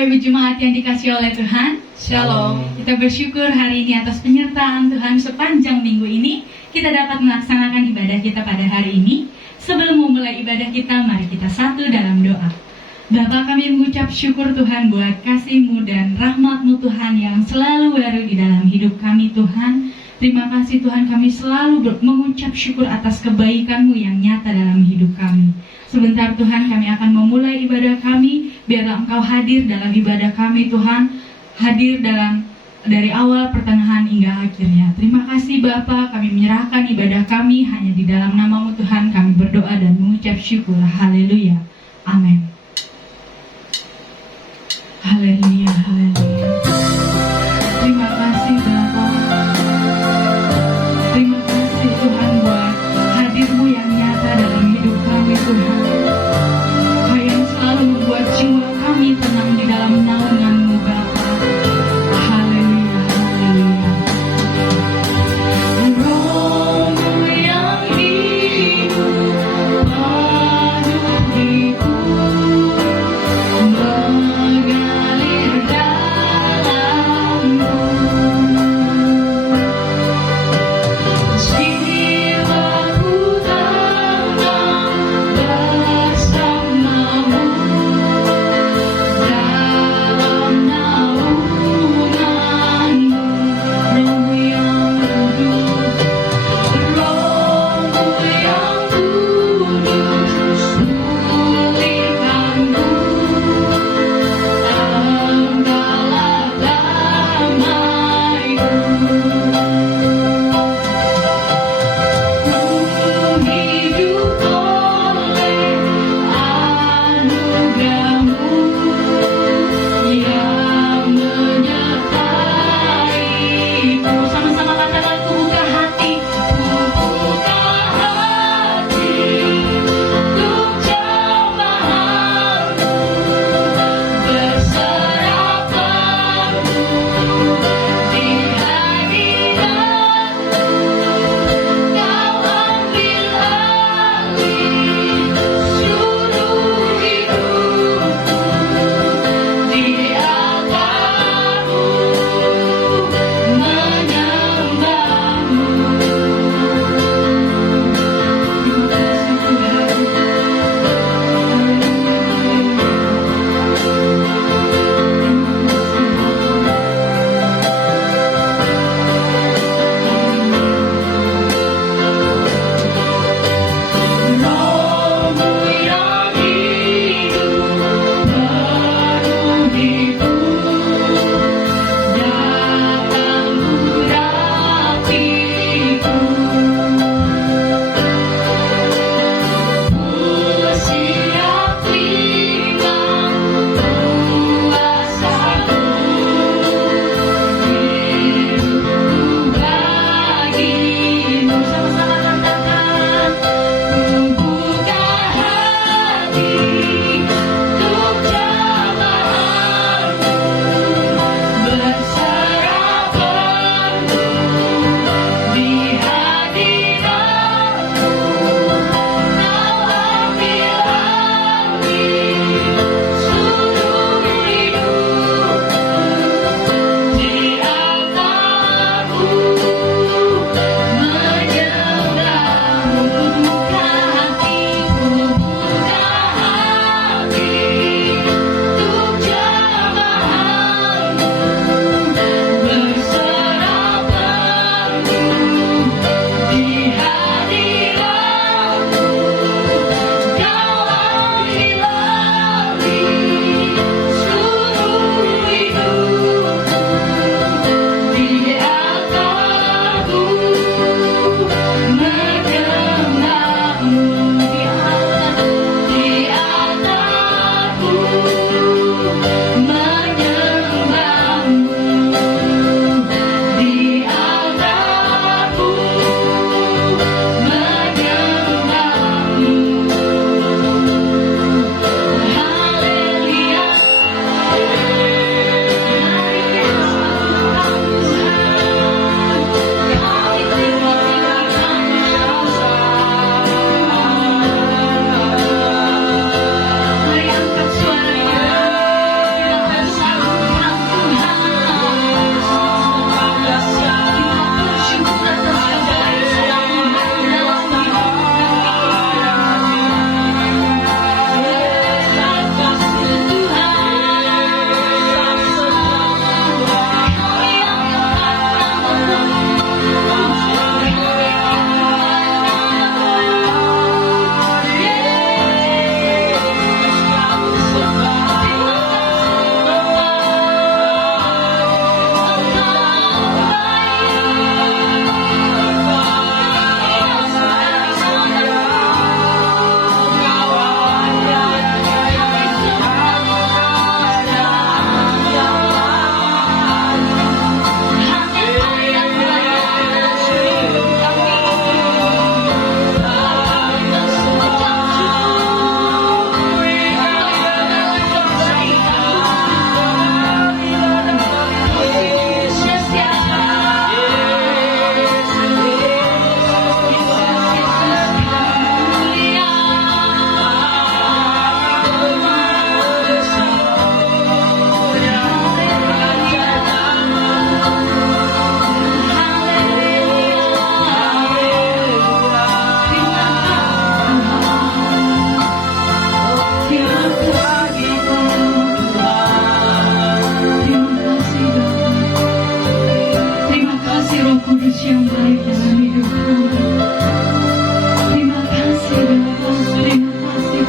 Bapak Ibu Jemaat yang dikasihi oleh Tuhan, Shalom. Kita bersyukur hari ini atas penyertaan Tuhan sepanjang minggu ini. Kita dapat melaksanakan ibadah kita pada hari ini. Sebelum memulai ibadah kita, mari kita satu dalam doa. Bapa, kami mengucap syukur Tuhan buat kasih-Mu dan rahmat-Mu Tuhan yang selalu baru di dalam hidup kami Tuhan. Terima kasih Tuhan, kami selalu mengucap syukur atas kebaikan-Mu yang nyata dalam hidup kami. Sebentar Tuhan, kami akan memulai ibadah kami. Biarlah Engkau hadir dalam ibadah kami Tuhan. Hadir dari awal, pertengahan, hingga akhirnya. Terima kasih Bapa, kami menyerahkan ibadah kami hanya di dalam nama-Mu Tuhan. Kami berdoa dan mengucap syukur. Haleluya. Amin. Haleluya, haleluya. Terima kasih Bapa. Terima kasih Tuhan buat hadir-Mu yang nyata dalam hidup kami Tuhan. Kau yang selalu membuat jiwa kami tenang di dalam naungan-Mu Bapa. Haleluya, haleluya. Roh-Mu yang hidup, paduh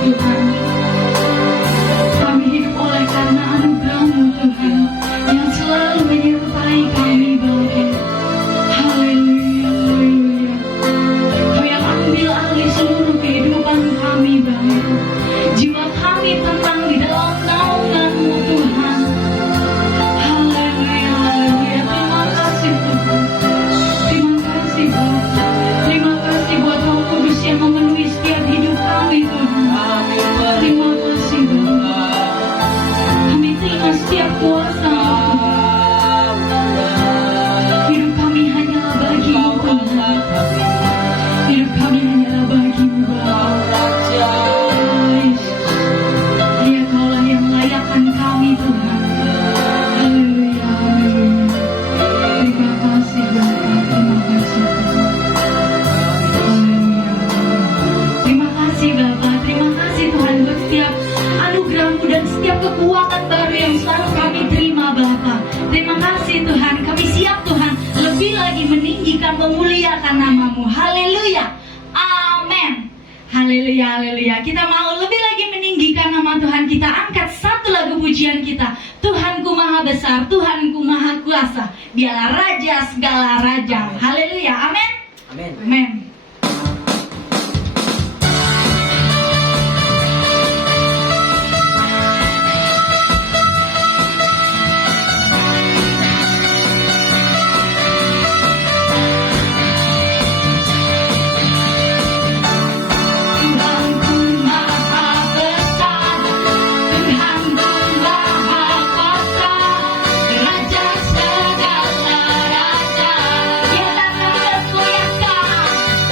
Tuhan. Kami hidup oleh karena anugerah-Mu Tuhan, yang selalu menyertai kami Bapa. Haleluya, haleluya. Kau yang ambil alih seluruh kehidupan kami Bapa. Jiwa kami tenang di dalam naungan-Mu Tuhan. Haleluya, haleluya. Terima kasih Tuhan. Terima kasih Bapa. Terima kasih buat Roh Kudus yang memenuhi setiap hidup kami Tuhan. Terima kasih Bapa. Kami terima setiap kuasa hidup kami hanyalah bagi-Mu Tuhan. Hidup kami hanyalah bagi-Mu Bapa. Dia Kaulah yang melayakkan kami Tuhan. Haleluya, haleluya. Terima kasih Bapa. Terima kasih Tuhan. Haleluya. Terima kasih Bapa. Terima kasih Tuhan buat setiap anugerah-Mu dan setiap kekuatan baru yang selalu kami terima Bapa. Terima kasih Tuhan. Kami siap Tuhan lebih lagi meninggikan, memuliakan nama-Mu. Haleluya. Amin. Haleluya, haleluya. Kita mau lebih lagi meninggikan nama Tuhan. Kita angkat satu lagu pujian kita. Tuhanku maha besar, Tuhanku maha kuasa. Dialah Raja segala raja. Haleluya. Amin. Amin. Amin. Tuhanku maha besar, Tuhanku maha kuasa, Raja segala raja. Dia datang bergoyahkan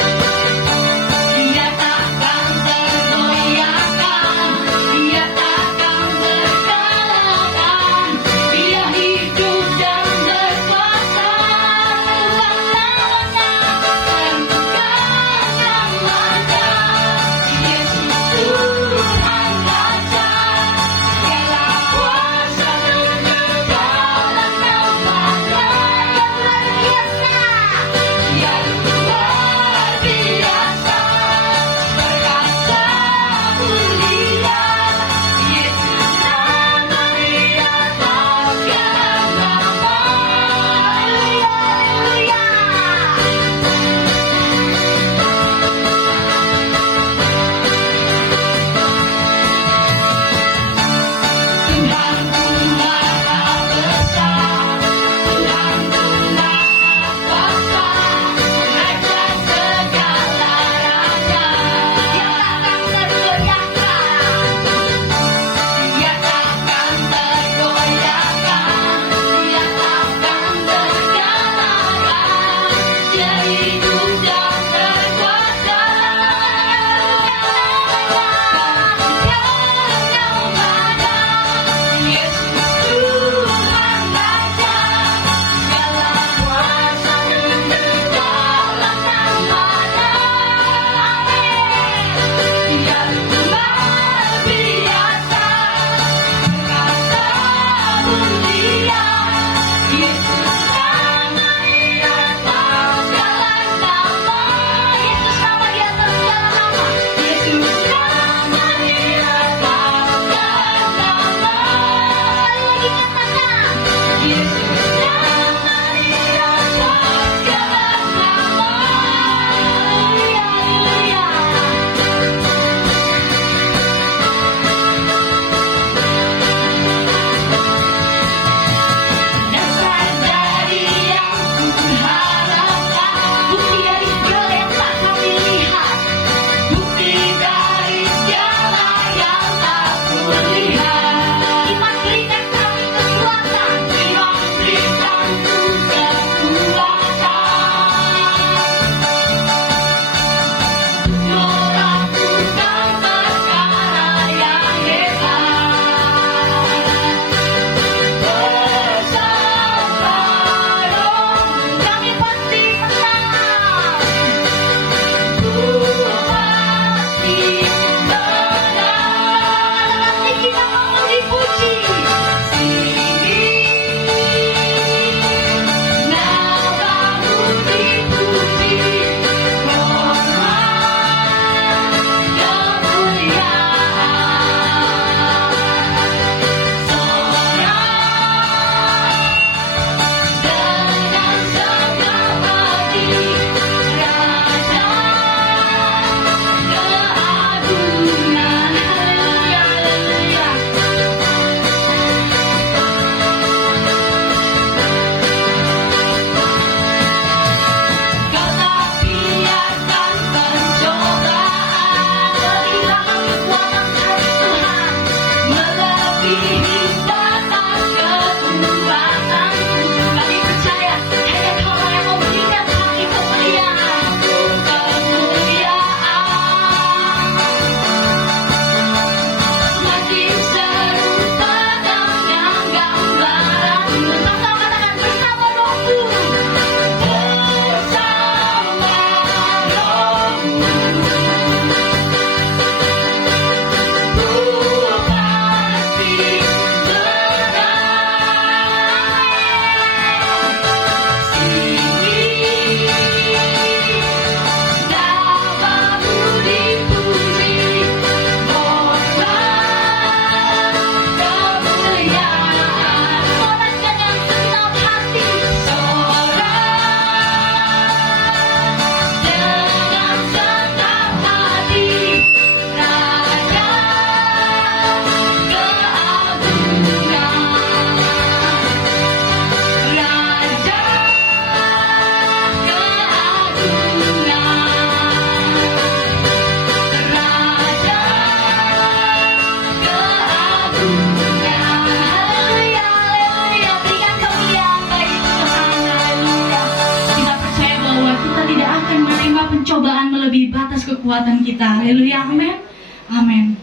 kekuatan kita. Haleluya, amin. Amin.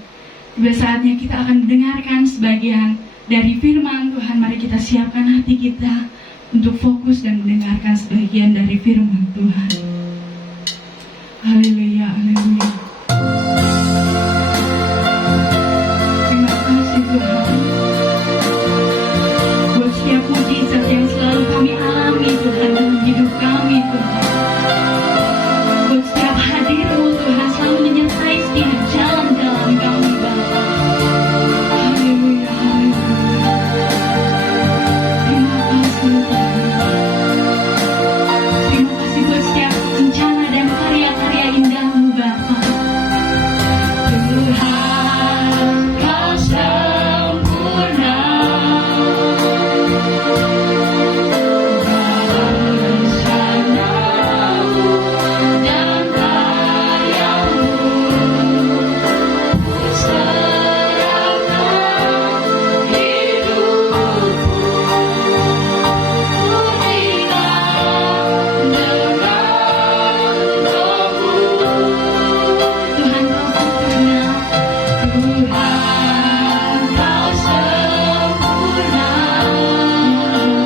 Tiba saatnya kita akan mendengarkan sebagian dari firman Tuhan. Mari kita siapkan hati kita untuk fokus dan mendengarkan sebagian dari firman Tuhan. Haleluya, haleluya. Terima kasih Tuhan. Buat setiap mujizat yang selalu kami alami Tuhan dalam hidup kami Tuhan. Buat setiap hadir-Mu Tuhan selalu menyertai setiap jalan-jalan kami Bapa. Haleluya, haleluya. Terima kasih Tuhan. Terima kasih buat setiap rencana dan karya-karya indah-Mu Bapa. Tuhan, Kau sempurna dalam rencana-Mu dan karya-Mu. Ku serahkan hidupku, berikan dengan Roh-Mu. Tuhan Kau sempurna, Tuhan Kau sempurna dalam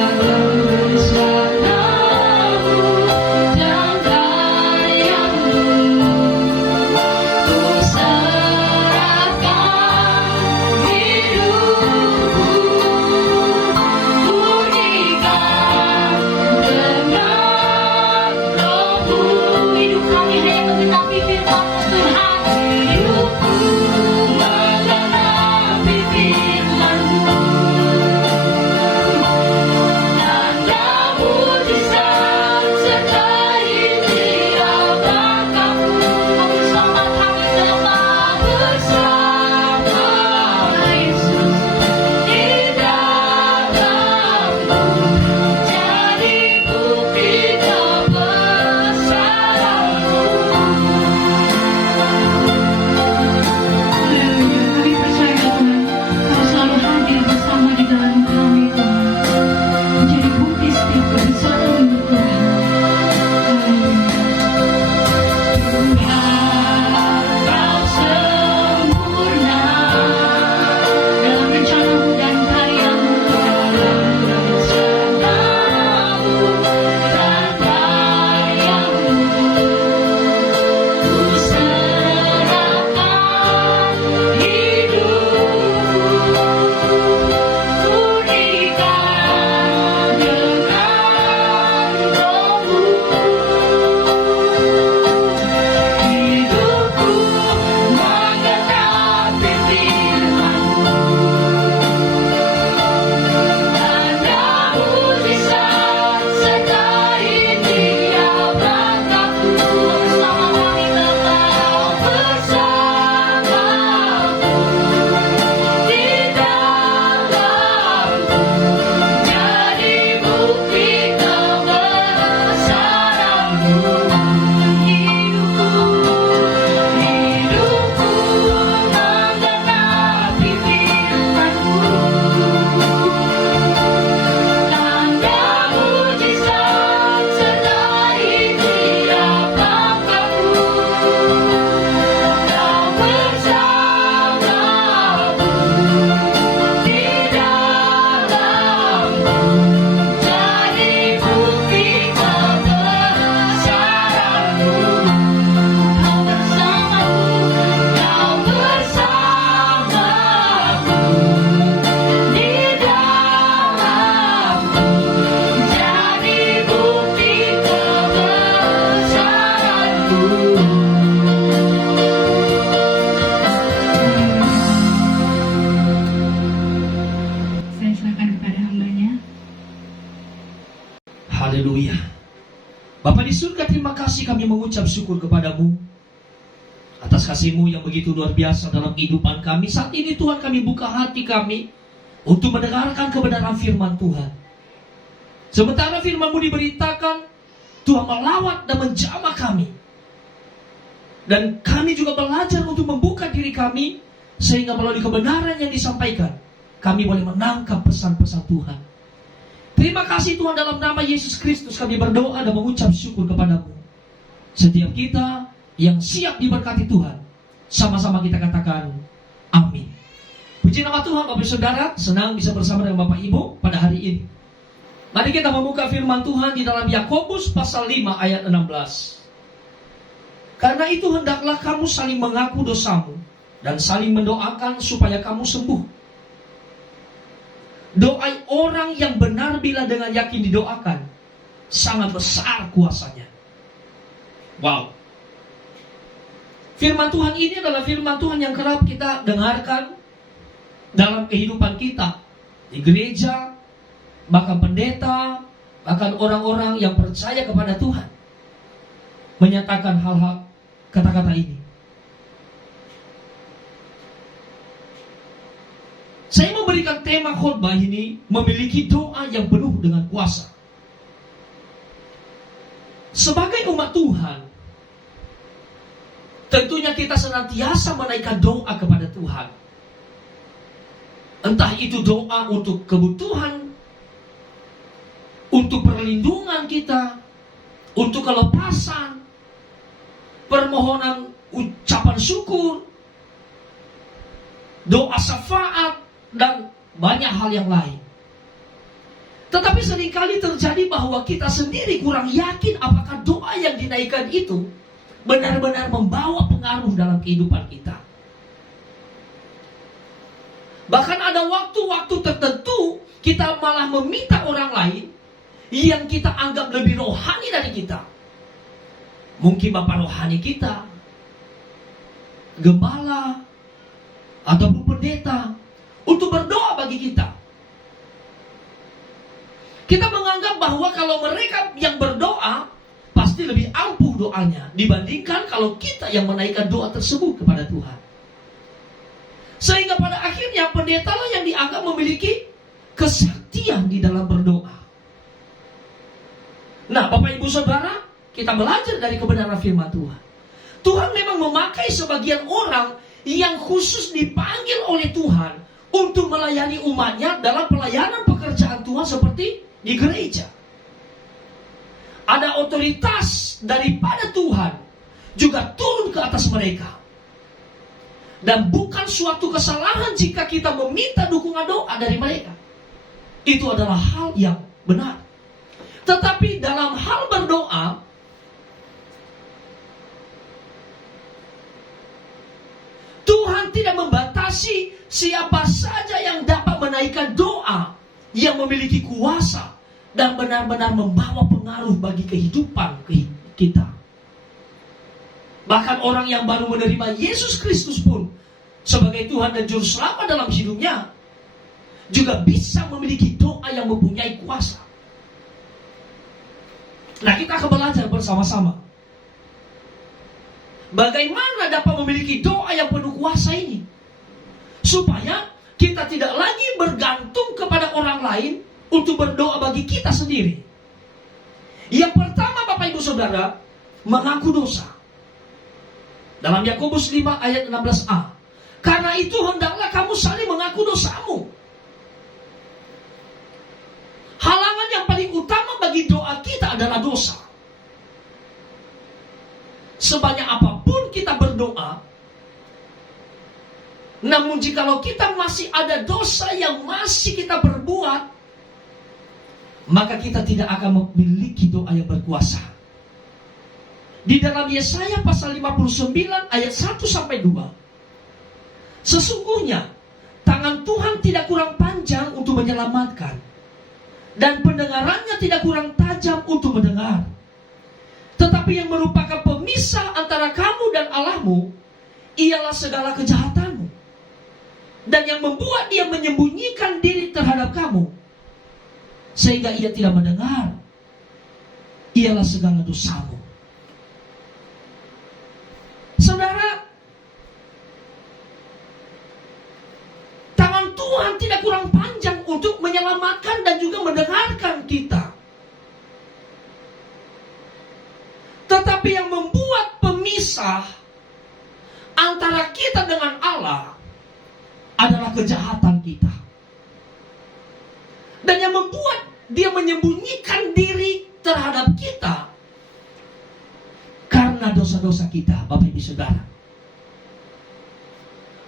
rencana-Mu dan karya-Mu. Ku serahkan hidupku, berikan dengan Roh-Mu. Hidup kami hanya menggenapi firman-Mu Tuhan. Hidupku menggenapi firman-Mu. Tanda mujizat sertai tiap langkahku. Kau bersama kami tetap bersama Yesus di dalam-Mu. Jadi bukti kebesaran-Mu. Haleluya, kami percaya Tuhan, Kau selalu hadir bersama di dalam kami Tuhan. Menjadi bukti setiap kebesaran-Mu Tuhan. Haleluya. Tuhan, Kau sempurna dalam rencana-Mu dan karya-Mu. Dalam rencana-Mu dan karya-Mu. Ku serahkan hidupku, berikan dengan Roh-Mu. Hidupku menggenapi firman-Mu. Tanda mujizat sertai tiap langkahku. Bersama kami tetap bersama-Mu di dalam-Mu. Jadi bukti kebesaran-Mu. Hidupku menggenapi firman-Mu. Tanda mujizat sertai tiap langkahku. Kau bersama-Mu di dalam-Mu. Jadi bukti kebesaran-Mu. Kau bersama-Mu di dalam-Mu. Jadi bukti kebesaran-Mu. Saya serahkan kepada hamba-Nya. Haleluya. Bapa di surga, terima kasih kami mengucap syukur kepadamu atas kasih-Mu yang begitu luar biasa dalam kehidupan kami. Saat ini Tuhan, kami buka hati kami untuk mendengarkan kebenaran firman Tuhan. Sementara firman-Mu diberitakan, Tuhan melawat dan menjamah kami. Dan kami juga belajar untuk membuka diri kami, sehingga melalui kebenaran yang disampaikan, kami boleh menangkap pesan-pesan Tuhan. Terima kasih Tuhan, dalam nama Yesus Kristus kami berdoa dan mengucap syukur kepadamu. Setiap kita yang siap diberkati Tuhan, sama-sama kita katakan amin. Puji nama Tuhan. Bapak Saudara, senang bisa bersama dengan Bapak Ibu pada hari ini. Mari kita membuka firman Tuhan di dalam Yakobus pasal 5 ayat 16. Karena itu hendaklah kamu saling mengaku dosamu dan saling mendoakan supaya kamu sembuh. Doa orang yang benar bila dengan yakin didoakan, sangat besar kuasanya. Wow. Firman Tuhan ini adalah firman Tuhan yang kerap kita dengarkan dalam kehidupan kita. Di gereja, bahkan pendeta, bahkan orang-orang yang percaya kepada Tuhan menyatakan hal-hal kata-kata ini. Saya memberikan tema khotbah ini, memiliki doa yang penuh dengan kuasa. Sebagai umat Tuhan, tentunya kita senantiasa menaikkan doa kepada Tuhan. Entah itu doa untuk kebutuhan, untuk perlindungan kita, untuk kelepasan, permohonan ucapan syukur, doa syafaat, dan banyak hal yang lain. Tetapi seringkali terjadi bahwa kita sendiri kurang yakin apakah doa yang dinaikkan itu benar-benar membawa pengaruh dalam kehidupan kita. Bahkan ada waktu-waktu tertentu kita malah meminta orang lain yang kita anggap lebih rohani dari kita. Mungkin bapak rohani kita, gembala, ataupun pendeta, untuk berdoa bagi kita. Kita menganggap bahwa kalau mereka yang berdoa pasti lebih ampuh doanya dibandingkan kalau kita yang menaikkan doa tersebut kepada Tuhan. Sehingga pada akhirnya pendeta lah yang dianggap memiliki kesaktian di dalam berdoa. Nah, Bapak Ibu Saudara, kita belajar dari kebenaran firman Tuhan. Tuhan memang memakai sebagian orang yang khusus dipanggil oleh Tuhan untuk melayani umatnya dalam pelayanan pekerjaan Tuhan seperti di gereja. Ada otoritas daripada Tuhan juga turun ke atas mereka. Dan bukan suatu kesalahan jika kita meminta dukungan doa dari mereka. Itu adalah hal yang benar. Tetapi dalam hal berdoa, Tuhan tidak membatasi siapa saja yang dapat menaikkan doa yang memiliki kuasa dan benar-benar membawa pengaruh bagi kehidupan kita. Bahkan orang yang baru menerima Yesus Kristus pun sebagai Tuhan dan Juru Selamat dalam hidupnya juga bisa memiliki doa yang mempunyai kuasa. Nah, kita akan belajar bersama-sama bagaimana dapat memiliki doa yang penuh kuasa ini, supaya kita tidak lagi bergantung kepada orang lain untuk berdoa bagi kita sendiri. Yang pertama, Bapak Ibu Saudara, mengaku dosa. Dalam Yakobus 5 ayat 16a. Karena itu hendaklah kamu saling mengaku dosamu. Halangan yang paling utama bagi doa kita adalah dosa. Sebanyak apapun kita berdoa, namun jikalau kita masih ada dosa yang masih kita perbuat, maka kita tidak akan memiliki doa yang berkuasa. Di dalam Yesaya pasal 59 ayat 1-2. Sesungguhnya tangan Tuhan tidak kurang panjang untuk menyelamatkan, dan pendengarannya tidak kurang tajam untuk mendengar. Tetapi yang merupakan pemisah antara kamu dan Allahmu ialah segala kejahatanmu, dan yang membuat dia menyembunyikan diri terhadap kamu sehingga ia tidak mendengar ialah segala dosamu. Saudara, tangan Tuhan tidak kurang panjang untuk menyelamatkan dan juga mendengarkan kita. Tetapi yang membuat pemisah antara kita dengan Allah adalah kejahatan kita. Dan yang membuat dia menyembunyikan diri terhadap kita karena dosa-dosa kita, Bapak Ibu Saudara.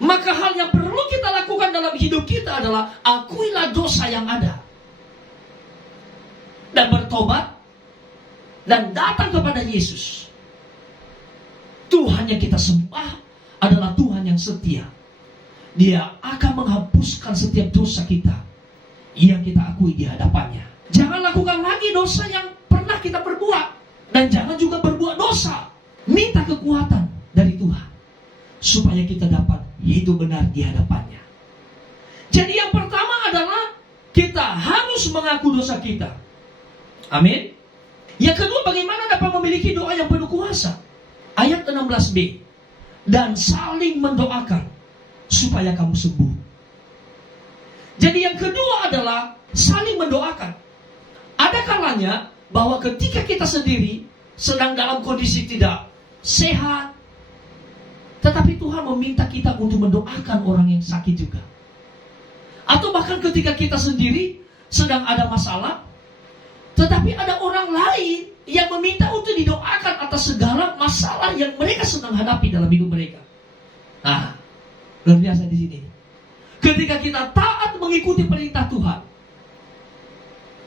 Maka hal yang perlu kita lakukan dalam hidup kita adalah akuilah dosa yang ada dan bertobat dan datang kepada Yesus. Tuhan yang kita sembah adalah Tuhan yang setia. Dia akan menghapuskan setiap dosa kita yang kita akui di hadapannya. Jangan lakukan lagi dosa yang pernah kita perbuat, dan jangan juga berbuat dosa. Minta kekuatan dari Tuhan supaya kita dapat hidup benar di hadapannya. Jadi yang pertama adalah kita harus mengaku dosa kita. Amin. Yang kedua, bagaimana dapat memiliki doa yang penuh kuasa? Ayat 16b. Dan saling mendoakan supaya kamu sembuh. Jadi yang kedua adalah saling mendoakan. Ada kalanya bahwa ketika kita sendiri sedang dalam kondisi tidak sehat, tetapi Tuhan meminta kita untuk mendoakan orang yang sakit juga. Atau bahkan ketika kita sendiri sedang ada masalah, tetapi ada orang lain yang meminta untuk didoakan atas segala masalah yang mereka sedang hadapi dalam hidup mereka. Nah, luar biasa di sini. Ketika kita taat mengikuti perintah Tuhan,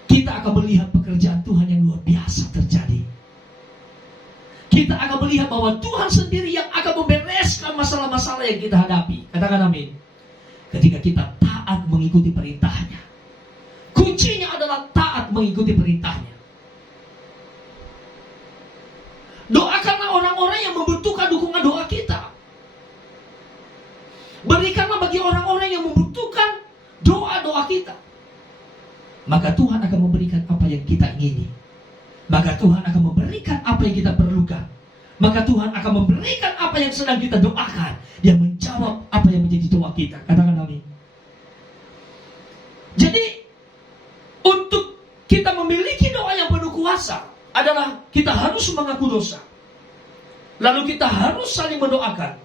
kita akan melihat pekerjaan Tuhan yang luar biasa terjadi. Kita akan melihat bahwa Tuhan sendiri yang akan membereskan masalah-masalah yang kita hadapi. Katakan amin. Ketika kita taat mengikuti perintahnya. Kuncinya adalah taat mengikuti perintahnya. Doakanlah orang-orang yang membutuhkan dukungan doa kita. Berikanlah bagi orang-orang yang membutuhkan doa-doa kita. Maka Tuhan akan memberikan apa yang kita ingini. Maka Tuhan akan memberikan apa yang kita perlukan. Maka Tuhan akan memberikan apa yang sedang kita doakan. Dia menjawab apa yang menjadi doa kita. Katakan amin. Jadi untuk kita memiliki doa yang penuh kuasa adalah kita harus mengaku dosa. Lalu kita harus saling mendoakan.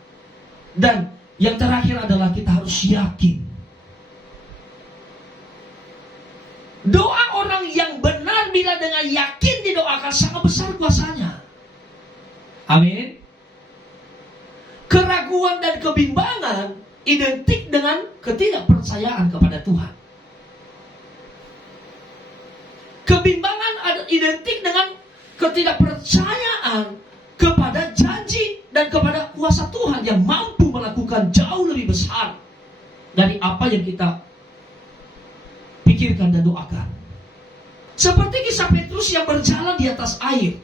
Dan yang terakhir adalah kita harus yakin. Doa orang yang benar bila dengan yakin didoakan sangat besar kuasanya. Amin. Keraguan dan kebimbangan identik dengan ketidakpercayaan kepada Tuhan. Kebimbangan identik dengan ketidakpercayaan kepada janji dan kepada kuasa Tuhan yang mampu melakukan jauh lebih besar dari apa yang kita pikirkan dan doakan. Seperti kisah Petrus yang berjalan di atas air.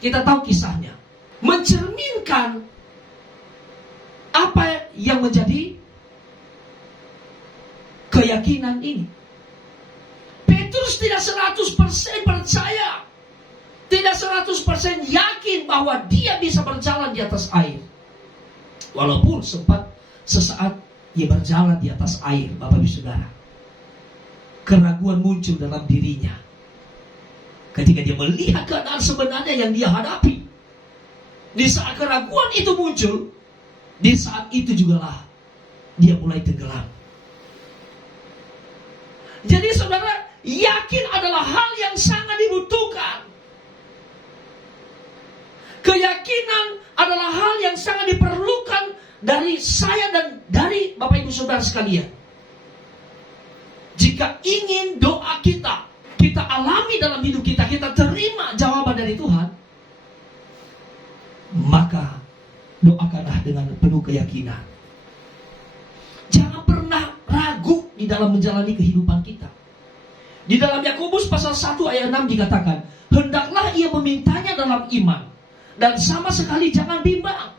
Kita tahu kisahnya. Mencerminkan apa yang menjadi keyakinan ini. Petrus tidak 100% percaya. Tidak 100% yakin bahwa dia bisa berjalan di atas air. Walaupun sempat sesaat dia berjalan di atas air, Bapak Ibu Saudara. Keraguan muncul dalam dirinya. Ketika dia melihat keadaan sebenarnya yang dia hadapi. Di saat keraguan itu muncul, di saat itu jugalah dia mulai tenggelam. Jadi saudara, yakin adalah hal yang sangat dibutuhkan. Keyakinan adalah hal yang sangat diperlukan dari saya dan dari Bapak Ibu Saudara sekalian. Jika ingin doa kita alami dalam hidup kita, kita terima jawaban dari Tuhan, maka doakanlah dengan penuh keyakinan. Jangan pernah ragu di dalam menjalani kehidupan kita. Di dalam Yakobus pasal 1 ayat 6 dikatakan, hendaklah ia memintanya dalam iman, dan sama sekali jangan bimbang.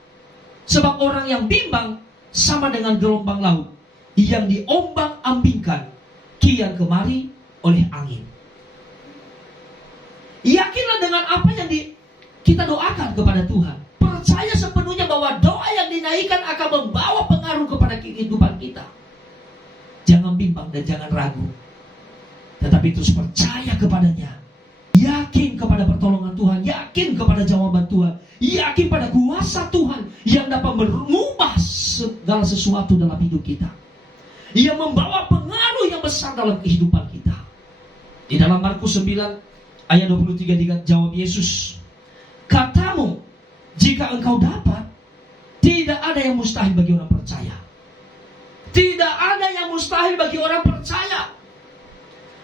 Sebab orang yang bimbang sama dengan gelombang laut yang diombang-ambingkan kian kemari oleh angin. Yakinlah dengan apa yang kita doakan kepada Tuhan. Percaya sepenuhnya bahwa doa yang dinaikkan akan membawa pengaruh kepada kehidupan kita. Jangan bimbang dan jangan ragu. Tetapi terus percaya kepadanya. Yakin kepada pertolongan Tuhan. Yakin kepada jawaban Tuhan. Yakin pada kuasa Tuhan yang dapat mengubah segala sesuatu dalam hidup kita. Yang membawa pengaruh yang besar dalam kehidupan kita. Di dalam Markus 9 ayat 23 dijawab Yesus, katamu, Jika engkau dapat, tidak ada yang mustahil bagi orang percaya. Tidak ada yang mustahil bagi orang percaya.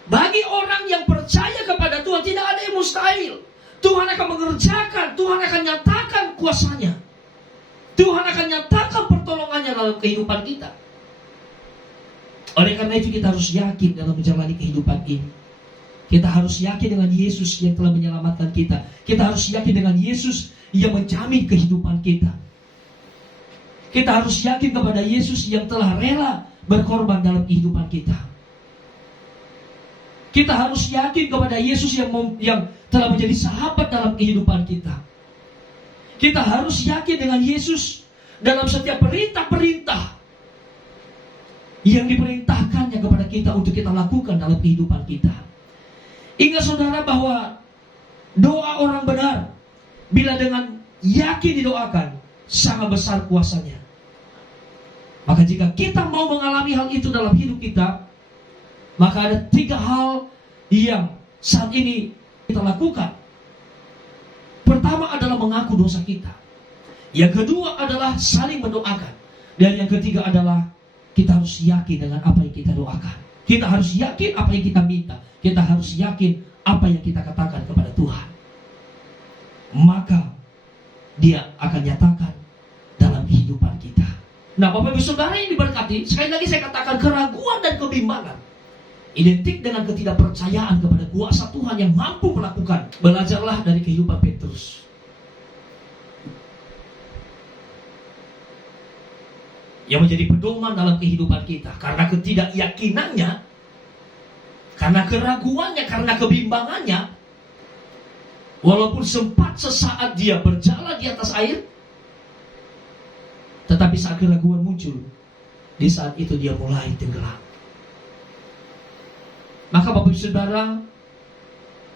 Bagi orang yang percaya kepada Tuhan, tidak ada yang mustahil. Tuhan akan mengerjakan, Tuhan akan nyatakan kuasanya. Tuhan akan nyatakan pertolongannya dalam kehidupan kita. Oleh karena itu kita harus yakin dalam menjalani kehidupan ini. Kita harus yakin dengan Yesus yang telah menyelamatkan kita. Kita harus yakin dengan Yesus yang menjamin kehidupan kita. Kita harus yakin kepada Yesus yang telah rela berkorban dalam kehidupan kita. Kita harus yakin kepada Yesus yang telah menjadi sahabat dalam kehidupan kita. Kita harus yakin dengan Yesus dalam setiap perintah-perintah yang diperintahkannya kepada kita untuk kita lakukan dalam kehidupan kita. Ingat saudara bahwa doa orang benar, bila dengan yakin didoakan, sangat besar kuasanya. Maka jika kita mau mengalami hal itu dalam hidup kita, maka ada 3 hal yang saat ini kita lakukan. Pertama adalah mengaku dosa kita. Yang kedua adalah saling mendoakan. Dan yang ketiga adalah kita harus yakin dengan apa yang kita doakan. Kita harus yakin apa yang kita minta. Kita harus yakin apa yang kita katakan kepada Tuhan. Maka Dia akan nyatakan dalam kehidupan kita. Nah, Bapak Ibu Saudara yang diberkati, sekali lagi saya katakan keraguan dan kebimbangan identik dengan ketidakpercayaan kepada kuasa Tuhan yang mampu melakukan. Belajarlah dari kehidupan Petrus. Yang menjadi pedoman dalam kehidupan kita. Karena ketidakyakinannya, karena keraguannya, karena kebimbangannya, walaupun sempat sesaat dia berjalan di atas air, tetapi saat keraguan muncul, di saat itu dia mulai tenggelam. Maka Bapak Ibu Saudara,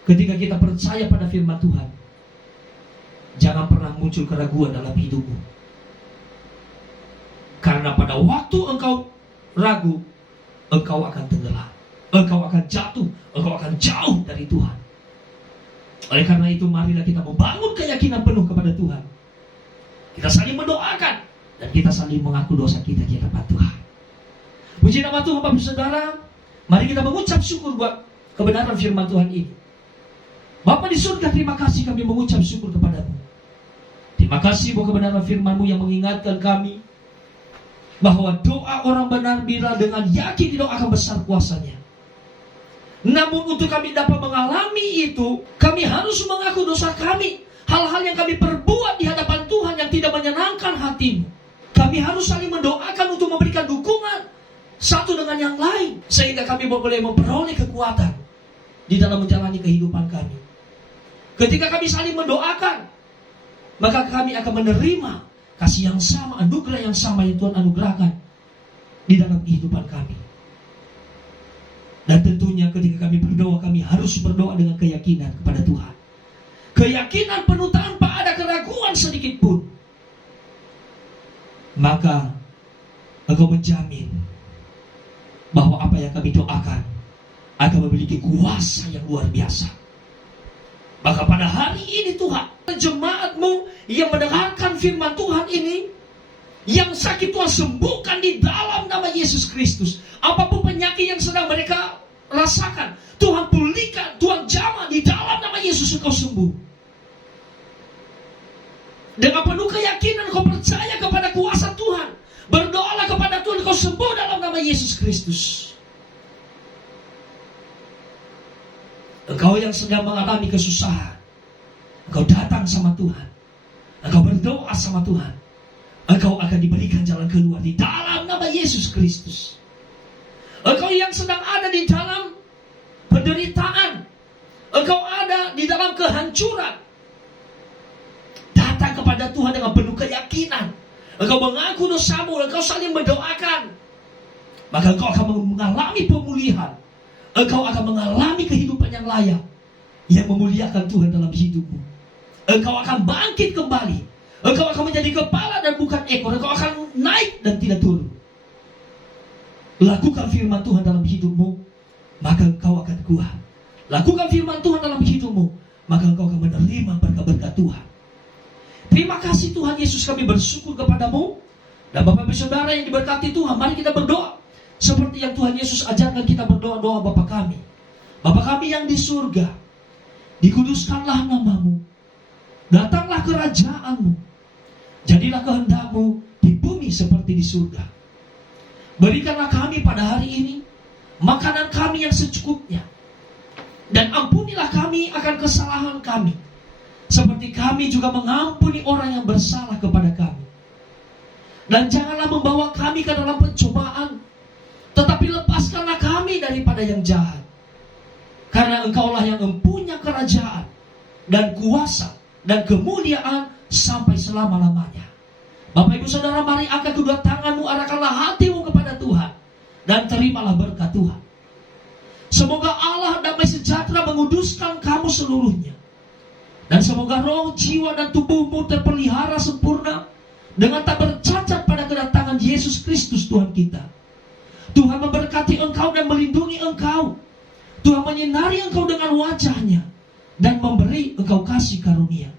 ketika kita percaya pada firman Tuhan, jangan pernah muncul keraguan dalam hidupmu. Karena pada waktu engkau ragu, engkau akan tenggelam, engkau akan jatuh, engkau akan jauh dari Tuhan. Oleh karena itu, marilah kita membangun keyakinan penuh kepada Tuhan. Kita saling mendoakan dan kita saling mengaku dosa kita di hadapan Tuhan. Puji nama Tuhan. Bapak Ibu Saudara, mari kita mengucap syukur buat kebenaran firman Tuhan ini. Bapa di surga, terima kasih kami mengucap syukur kepadamu. Terima kasih buat kebenaran firman-Mu yang mengingatkan kami bahwa doa orang benar bila dengan yakin didoakan besar kuasanya. Namun untuk kami dapat mengalami itu, kami harus mengaku dosa kami. Hal-hal yang kami perbuat di hadapan Tuhan yang tidak menyenangkan hati-Mu. Kami harus saling mendoakan untuk memberikan dukungan satu dengan yang lain, sehingga kami boleh memperoleh kekuatan di dalam menjalani kehidupan kami. Ketika kami saling mendoakan, maka kami akan menerima kasih yang sama, anugerah yang sama yang Tuhan anugerahkan di dalam kehidupan kami. Dan tentunya ketika kami berdoa, kami harus berdoa dengan keyakinan kepada Tuhan. Keyakinan penuh tanpa ada keraguan sedikit pun. Maka Engkau menjamin bahwa apa yang kami doakan akan memiliki kuasa yang luar biasa. Maka pada hari ini Tuhan, jemaat-Mu yang mendengarkan firman Tuhan ini, yang sakit Tuhan sembuhkan di dalam nama Yesus Kristus. Apapun penyakit yang sedang mereka rasakan, Tuhan pulihkan, Tuhan jamah di dalam nama Yesus. Engkau sembuh. Dengan penuh keyakinan kau percaya kepada kuasa Tuhan, berdoalah kepada Tuhan, kau sembuh dalam nama Yesus Kristus. Engkau yang sedang mengalami kesusahan, engkau datang sama Tuhan, engkau berdoa sama Tuhan, engkau akan diberikan jalan keluar di dalam nama Yesus Kristus. Engkau yang sedang ada di dalam penderitaan, engkau ada di dalam kehancuran, datang kepada Tuhan dengan penuh keyakinan. Engkau mengaku dosamu, engkau saling mendoakan, maka engkau akan mengalami pemulihan. Engkau akan mengalami kehidupan yang layak, yang memuliakan Tuhan dalam hidupmu. Engkau akan bangkit kembali. Engkau akan menjadi kepala dan bukan ekor. Engkau akan naik dan tidak turun. Lakukan firman Tuhan dalam hidupmu, maka engkau akan kuat. Lakukan firman Tuhan dalam hidupmu, maka engkau akan menerima berkat-berkat Tuhan. Terima kasih Tuhan Yesus, kami bersyukur kepadamu. Dan Bapak Ibu Saudara yang diberkati Tuhan, mari kita berdoa seperti yang Tuhan Yesus ajarkan kita berdoa-doa. Bapa kami, Bapa kami yang di surga, dikuduskanlah namamu, datanglah kerajaanmu, jadilah kehendakmu di bumi seperti di surga. Berikanlah kami pada hari ini makanan kami yang secukupnya, dan ampunilah kami akan kesalahan kami, seperti kami juga mengampuni orang yang bersalah kepada kami. Dan janganlah membawa kami ke dalam pencobaan, tetapi lepaskanlah kami daripada yang jahat. Karena Engkaulah yang mempunyai kerajaan dan kuasa dan kemuliaan sampai selama-lamanya. Bapak Ibu Saudara, mari angkat kedua tanganmu, arahkanlah hatimu kepada Tuhan, dan terimalah berkat Tuhan. Semoga Allah damai sejahtera menguduskan kamu seluruhnya. Dan semoga roh, jiwa, dan tubuhmu terpelihara sempurna dengan tak bercacat pada kedatangan Yesus Kristus Tuhan kita. Tuhan memberkati engkau dan melindungi engkau. Tuhan menyinari engkau dengan wajahnya dan memberi engkau kasih karunia.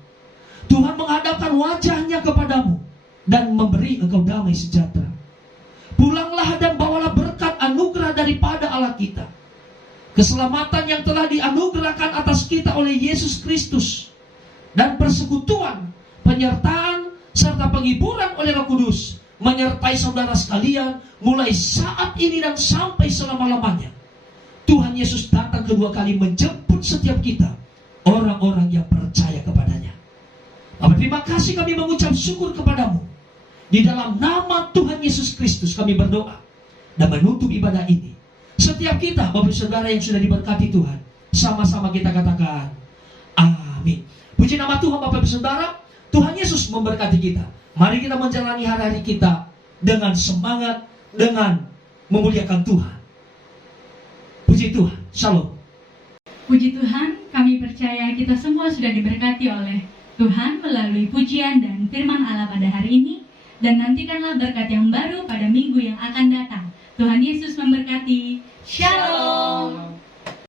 Tuhan menghadapkan wajahnya kepadamu dan memberi engkau damai sejahtera. Pulanglah dan bawalah berkat anugerah daripada Allah kita. Keselamatan yang telah dianugerahkan atas kita oleh Yesus Kristus, dan persekutuan, penyertaan, serta penghiburan oleh Roh Kudus menyertai saudara sekalian mulai saat ini dan sampai selama-lamanya. Tuhan Yesus datang kedua kali menjemput setiap kita, orang-orang yang percaya kepadanya. Bapak, terima kasih, kami mengucap syukur kepadamu. Di dalam nama Tuhan Yesus Kristus kami berdoa dan menutup ibadah ini. Setiap kita, Bapak Saudara yang sudah diberkati Tuhan, sama-sama kita katakan amin. Puji nama Tuhan. Bapak Saudara, Tuhan Yesus memberkati kita. Mari kita menjalani hari-hari kita dengan semangat, dengan memuliakan Tuhan. Puji Tuhan. Shalom. Puji Tuhan, kami percaya kita semua sudah diberkati oleh Tuhan melalui pujian dan firman Allah pada hari ini. Dan nantikanlah berkat yang baru pada minggu yang akan datang. Tuhan Yesus memberkati. Shalom.